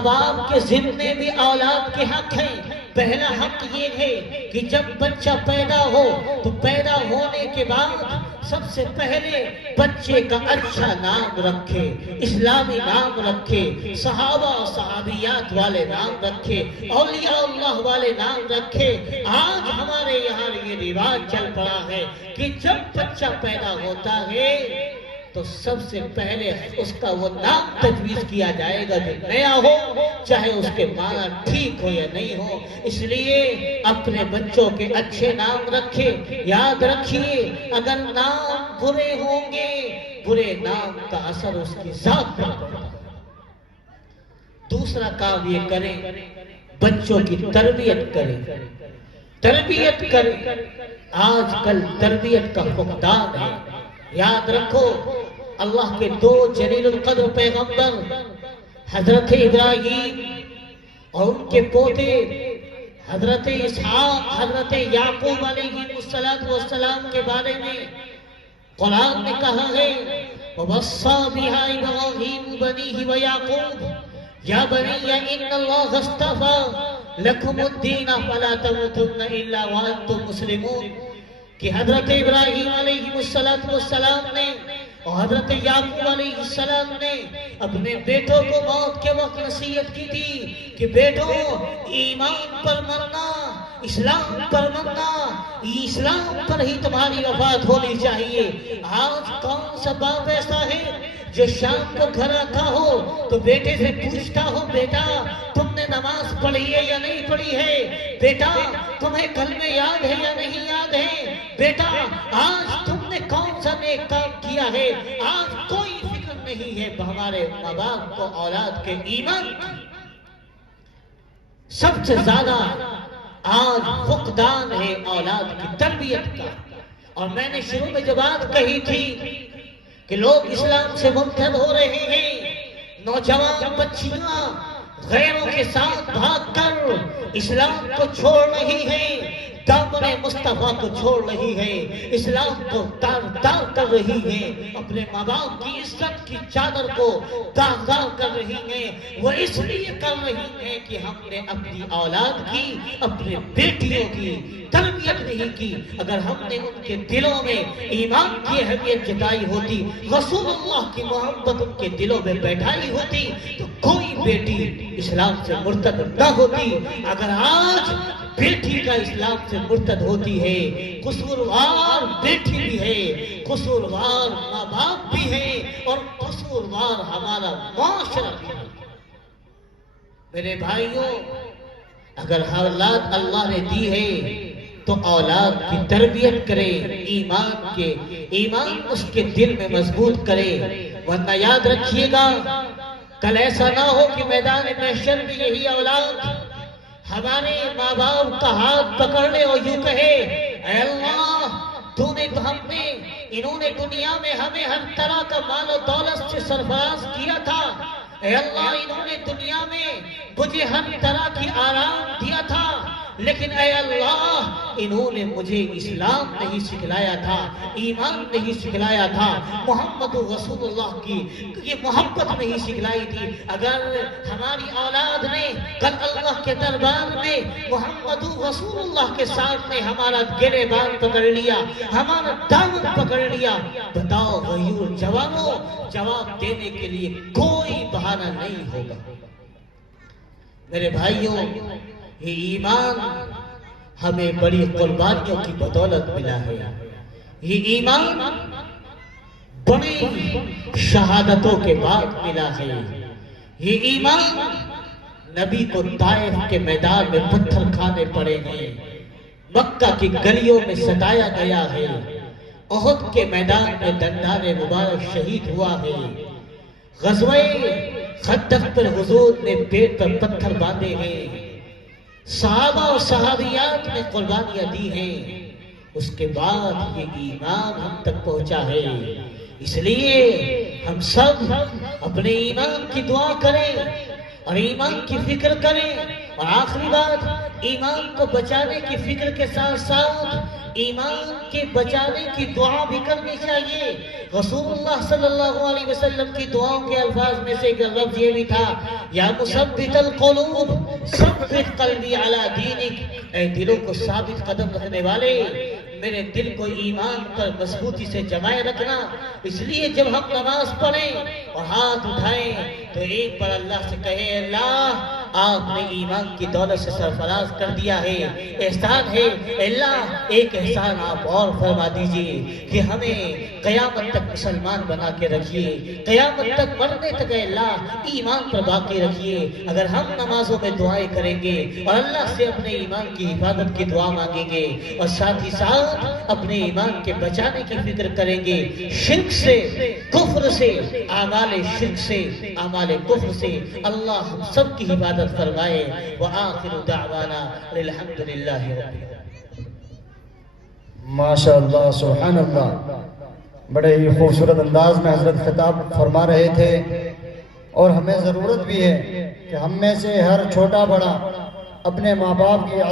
ماں باپ کے ذمے بھی اولاد کے حق ہیں۔ پہلا حق یہ ہے کہ جب بچہ پیدا ہو تو پیدا ہونے کے بعد سب سے پہلے بچے کا اچھا نام رکھے، اسلامی نام رکھے، صحابہ و صحابیات والے نام رکھے، اولیاء اللہ والے نام رکھے۔ آج ہمارے یہاں یہ رواج چل پڑا ہے کہ جب بچہ پیدا ہوتا ہے تو سب سے پہلے اس کا وہ نام تجویز کیا جائے گا جو نیا ہو، چاہے اس کے معنی ٹھیک ہو یا نہیں ہو۔ اس لیے اپنے بچوں کے اچھے نام رکھے۔ یاد رکھیے اگر نام برے ہوں گے، برے نام کا اثر اس کی ذات پر پڑتا ہے۔ دوسرا کام یہ کریں، بچوں کی تربیت کریں، تربیت کریں۔ آج کل تربیت کا فقدان ہے۔ یاد رکھو اللہ کے دو جلیل القدر پیغمبر حضرت ابراہیم اور ان کے پوتے حضرت اسحاق، حضرت یعقوب علیہ السلام کے بارے میں قرآن نے کہا ہے وَوَصَّى بِهَا إِبْرَاهِيمُ بَنِيهِ وَيَعْقُوبُ يَا بَنِيَّ إِنَّ اللَّهَ اصْطَفَىٰ لَكُمُ الدِّينَ فَلَا تَمُوتُنَّ إِلَّا وَأَنتُم مُّسْلِمُونَ کہ حضرت ابراہیم علیہ السلام نے اور حضرت یعقوب علیہ السلام نے اپنے بیٹوں کو موت کے وقت نصیحت کی تھی کہ بیٹوں ایمان پر مرنا، اسلام پر مرنا، اسلام پر ہی تمہاری وفات ہونی چاہیے۔ آج کون سا باپ ایسا ہے جو شام کو گھر رکھا ہو تو بیٹے سے پوچھتا ہو بیٹا تم نے نماز پڑھی ہے یا نہیں پڑھی ہے، بیٹا تمہیں کلمے یاد ہے یا نہیں یاد ہے، بیٹا آج تم نے کون سا نیک کام کیا ہے۔ آج کوئی فکر نہیں ہے ہمارے ماں باپ کو اولاد کے ایمان کی۔ سب سے زیادہ آج فقدان ہے اولاد کی تربیت کا۔ اور میں نے شروع میں جو بات کہی تھی کہ لوگ اسلام سے مرتد ہو رہے ہیں، نوجوان بچیاں غیروں کے ساتھ بھاگ کر اسلام کو چھوڑ رہی ہیں، دامن مصطفیٰ کو چھوڑ رہی ہے، اسلام کو تار کر رہی ہے، اپنے ماں باپ کی عزت کی چادر کو داغدار کر رہی ہیں۔ وہ اس لیے کر رہی ہیں کہ ہم نے اپنی اولاد کی، اپنے بیٹیوں کی تربیت نہیں کی۔ اگر ہم نے ان کے دلوں میں ایمان کی اہمیت جتائی ہوتی، رسول اللہ کی محبت ان کے دلوں میں بیٹھائی ہوتی تو کوئی بیٹی اسلام سے مرتد نہ ہوتی۔ اگر آج بیٹی کا اسلام سے مرتد ہوتی ہے، قصوروار بیٹی بھی ہے، قصوروار ماں باپ بھی ہے اور قصوروار ہمارا معاشرہ بھی ہے۔ میرے بھائیوں اگر اولاد اللہ نے دی ہے تو اولاد کی تربیت کرے، ایمان اس کے دل میں مضبوط کرے، ورنہ یاد رکھیے گا کل ایسا نہ ہو کہ میدان محشر میں یہی اولاد ہمارے ماں باپ کا ہاتھ پکڑ لے اور یوں کہے اے اللہ تو نے تو انہوں نے دنیا میں ہمیں ہر طرح کا مال و دولت سے سرفراز کیا تھا، اے اللہ انہوں نے دنیا میں مجھے ہر طرح کی آرام دیا تھا، لیکن اے اللہ انہوں نے مجھے اسلام نہیں سکھلایا تھا، ایمان نہیں سکھلایا تھا، محمد رسول اللہ کی یہ محبت نہیں سکھلائی تھی۔ اگر ہماری اولاد نے کل اللہ کے دربار میں محمد رسول اللہ کے ساتھ میں ہمارا گریبان پکڑ لیا، ہمارا دامن پکڑ لیا، بتاؤ غیور جوانوں جواب دینے کے لیے کوئی بہانہ نہیں ہوگا۔ میرے بھائیوں یہ ایمان ہمیں بڑی قربانیوں کی بدولت ملا ہے، یہ ایمان بڑی شہادتوں کے بعد ملا ہے، یہ ایمان نبی کو طائف کے میدان میں پتھر کھانے پڑے ہیں، مکہ کی گلیوں میں ستایا گیا ہے، احد کے میدان میں دندان مبارک شہید ہوا ہے، غزوہ خندق پر حضور نے پیٹ پر پتھر باندھے ہیں، صحابہ اور صحابیات نے قربانیاں دی ہیں، اس کے بعد یہ ایمان ہم تک پہنچا ہے۔ اس لیے ہم سب اپنے ایمان کی دعا کریں اور ایمان کی فکر کریں، اور آخری بات ایمان کو بچانے کی فکر کے ساتھ ساتھ ایمان کے بچانے کی دعا بھی کرنی چاہیے۔ رسول اللہ صلی اللہ علیہ وسلم کی دعاؤں کے الفاظ میں سے ایک لفظ یہ بھی تھا، یا مثبت القلوب ثبت قلبی علی دینک، اے دلوں کو ثابت قدم رکھنے والے، میرے دل کو ایمان پر مضبوطی سے جمائے رکھنا۔ اس لیے جب ہم نماز پڑھیں اور ہاتھ اٹھائیں تو ایک بار اللہ سے کہیں، اللہ آپ نے ایمان کی دولت سے سرفراز کر دیا ہے، احسان ہے، اللہ ایک احسان آپ اور فرما دیجئے کہ ہمیں قیامت تک مسلمان بنا کے رکھیے، قیامت تک مرنے تک اے اللہ ایمان پر باقی رکھیے۔ اگر ہم نمازوں میں دعائیں کریں گے اور اللہ سے اپنے ایمان کی حفاظت کی دعا مانگیں گے اور ساتھ ہی ساتھ اپنے ایمان کے بچانے کی فکر کریں گے، شرک سے، کفر سے، اعمال شرک سے، اعمال کفر سے اللہ ہم سب کی حفاظت فرمائے۔ وآخر دعوانا الحمدللہ رب العالمین۔ ماشاءاللہ، سبحان اللہ، بڑے ہی خوبصورت انداز میں حضرت خطاب فرما رہے تھے، اور ہمیں ضرورت بھی ہے کہ ہم میں سے ہر چھوٹا بڑا اپنے ماں باپ کی